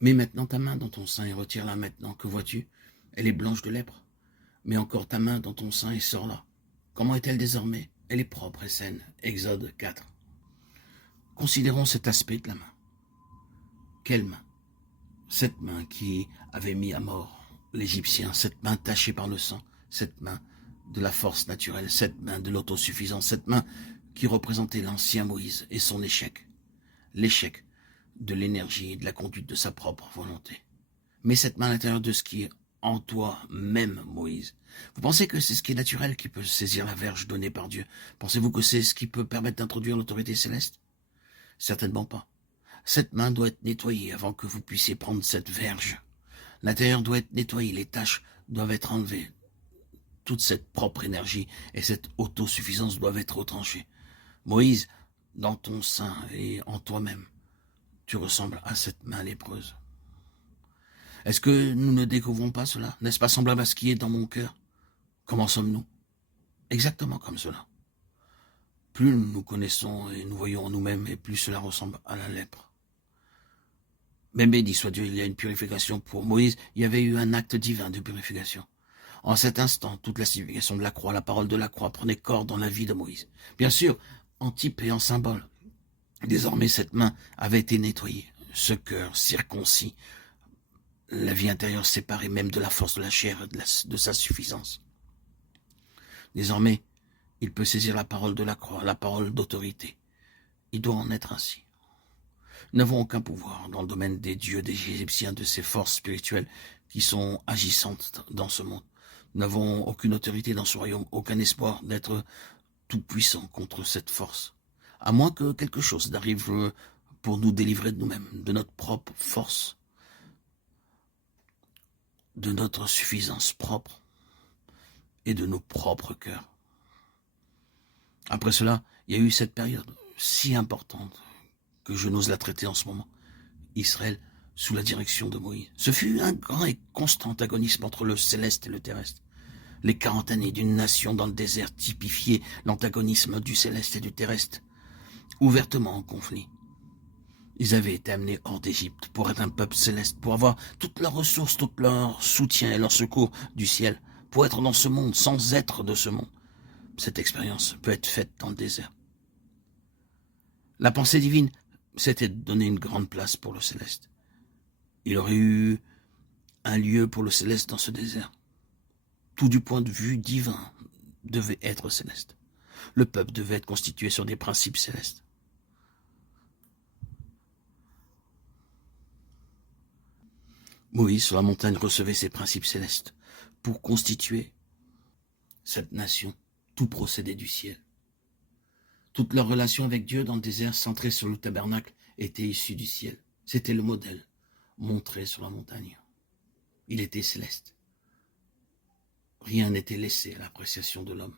Mets maintenant ta main dans ton sein et retire-la maintenant. Que vois-tu? Elle est blanche de lèpre. Mets encore ta main dans ton sein et sors-la. Comment est-elle désormais? Elle est propre et saine. Exode 4. Considérons cet aspect de la main. Quelle main? Cette main qui avait mis à mort l'Égyptien, cette main tachée par le sang, cette main de la force naturelle, cette main de l'autosuffisance, cette main qui représentait l'ancien Moïse et son échec, l'échec de l'énergie et de la conduite de sa propre volonté. Mais cette main à l'intérieur de ce qui est en toi même, Moïse. Vous pensez que c'est ce qui est naturel qui peut saisir la verge donnée par Dieu? Pensez-vous que c'est ce qui peut permettre d'introduire l'autorité céleste? Certainement pas. Cette main doit être nettoyée avant que vous puissiez prendre cette verge. L'intérieur doit être nettoyé, les taches doivent être enlevées. Toute cette propre énergie et cette autosuffisance doivent être retranchées. Moïse, dans ton sein et en toi-même, tu ressembles à cette main lépreuse. Est-ce que nous ne découvrons pas cela? N'est-ce pas semblable à ce qui est dans mon cœur? Comment sommes-nous? Exactement comme cela. Plus nous nous connaissons et nous voyons en nous-mêmes, et plus cela ressemble à la lèpre. Mais béni soit Dieu, il y a une purification pour Moïse. Il y avait eu un acte divin de purification. En cet instant, toute la signification de la croix, la parole de la croix prenait corps dans la vie de Moïse. Bien sûr, en type et en symbole. Désormais, cette main avait été nettoyée, ce cœur circoncis, la vie intérieure séparée même de la force de la chair et de sa suffisance. Désormais, il peut saisir la parole de la croix, la parole d'autorité. Il doit en être ainsi. Nous n'avons aucun pouvoir dans le domaine des dieux des Égyptiens, de ces forces spirituelles qui sont agissantes dans ce monde. Nous n'avons aucune autorité dans ce royaume, aucun espoir d'être tout puissant contre cette force. À moins que quelque chose n'arrive pour nous délivrer de nous-mêmes, de notre propre force, de notre suffisance propre et de nos propres cœurs. Après cela, il y a eu cette période si importante que je n'ose la traiter en ce moment. Israël sous la direction de Moïse. Ce fut un grand et constant antagonisme entre le céleste et le terrestre. Les 40 années d'une nation dans le désert typifiaient l'antagonisme du céleste et du terrestre, ouvertement en conflit. Ils avaient été amenés hors d'Égypte pour être un peuple céleste, pour avoir toutes leurs ressources, tout leur soutien et leur secours du ciel, pour être dans ce monde sans être de ce monde. Cette expérience peut être faite dans le désert. La pensée divine, c'était de donner une grande place pour le céleste. Il aurait eu un lieu pour le céleste dans ce désert. Tout du point de vue divin devait être céleste. Le peuple devait être constitué sur des principes célestes. Moïse, sur la montagne, recevait ces principes célestes pour constituer cette nation. Tout procédait du ciel. Toute leur relation avec Dieu dans le désert, centrée sur le tabernacle, était issue du ciel. C'était le modèle montré sur la montagne. Il était céleste. Rien n'était laissé à l'appréciation de l'homme.